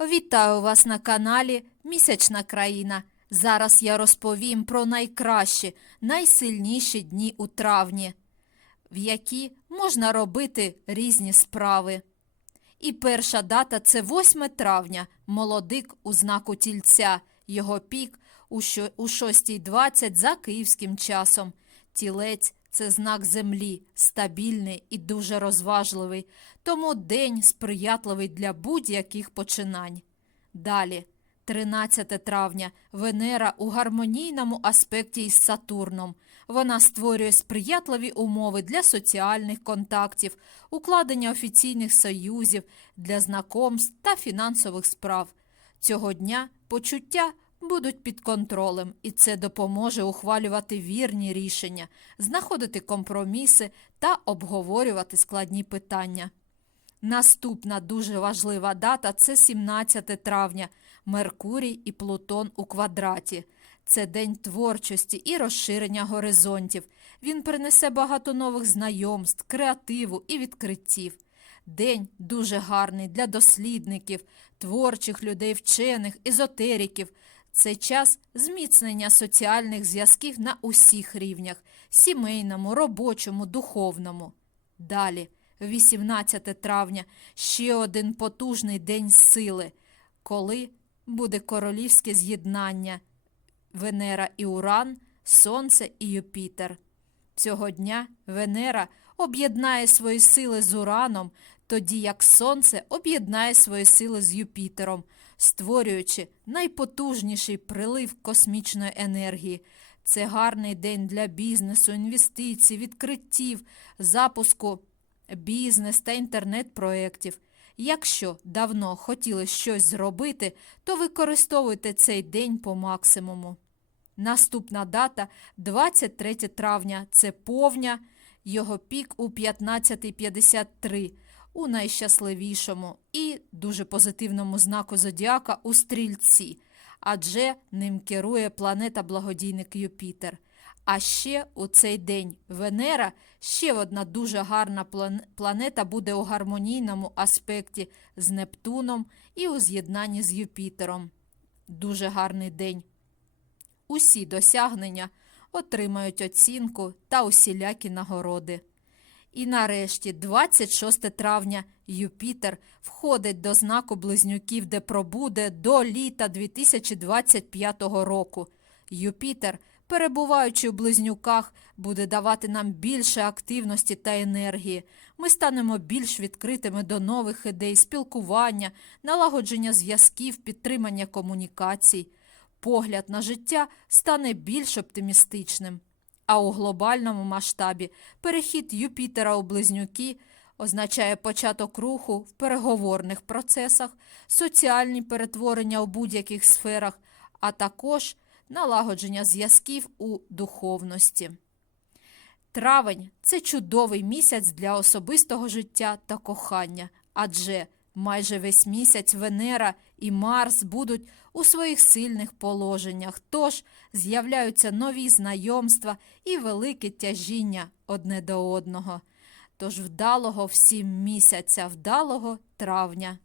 Вітаю вас на каналі Місячна країна. Зараз я розповім про найкращі, найсильніші дні у травні, в які можна робити різні справи. І перша дата це 8 травня, молодик у знаку тільця, його пік у що- у 6.20 за київським часом. Тілець це знак землі, стабільний і дуже розважливий, тому день сприятливий для будь-яких починань. Далі, 13 травня, Венера у гармонійному аспекті із Сатурном. Вона створює сприятливі умови для соціальних контактів, укладення офіційних союзів, для знакомств та фінансових справ. Цього дня почуття будуть під контролем, і це допоможе ухвалювати вірні рішення, знаходити компроміси та обговорювати складні питання. Наступна дуже важлива дата це 17 травня. Меркурій і Плутон у квадраті. Це день творчості і розширення горизонтів. Він принесе багато нових знайомств, креативу і відкриттів. День дуже гарний для дослідників, творчих людей, вчених, езотериків. Це час зміцнення соціальних зв'язків на усіх рівнях сімейному, робочому, духовному. Далі, 18 травня, ще один потужний день сили, коли буде королівське з'єднання Венера і Уран, Сонце і Юпітер. Цього дня Венера об'єднає свої сили з Ураном, тоді як Сонце об'єднає свої сили з Юпітером, створюючи найпотужніший прилив космічної енергії. Це гарний день для бізнесу, інвестицій, відкриттів, запуску бізнес та інтернет-проєктів. Якщо давно хотіли щось зробити, то використовуйте цей день по максимуму. Наступна дата 23 травня це повня, його пік у 15.53 у найщасливішому і дуже позитивному знаку зодіака у стрільці, адже ним керує планета благодійник Юпітер. А ще у цей день Венера, ще одна дуже гарна планета, буде у гармонійному аспекті з Нептуном і у з'єднанні з Юпітером. Дуже гарний день. Усі досягнення отримають оцінку та усілякі нагороди. І нарешті, 26 травня, Юпітер входить до знаку близнюків, де пробуде до літа 2025 року. Юпітер, перебуваючи у близнюках, буде давати нам більше активності та енергії. Ми станемо більш відкритими до нових ідей, спілкування, налагодження зв'язків, підтримання комунікацій. Погляд на життя стане більш оптимістичним. А у глобальному масштабі перехід Юпітера у близнюки означає початок руху в переговорних процесах, соціальні перетворення у будь-яких сферах, а також налагодження зв'язків у духовності. Травень це чудовий місяць для особистого життя та кохання, адже майже весь місяць Венера і Марс будуть у своїх сильних положеннях, тож з'являються нові знайомства і велике тяжіння одне до одного. Тож вдалого всім місяця, вдалого травня.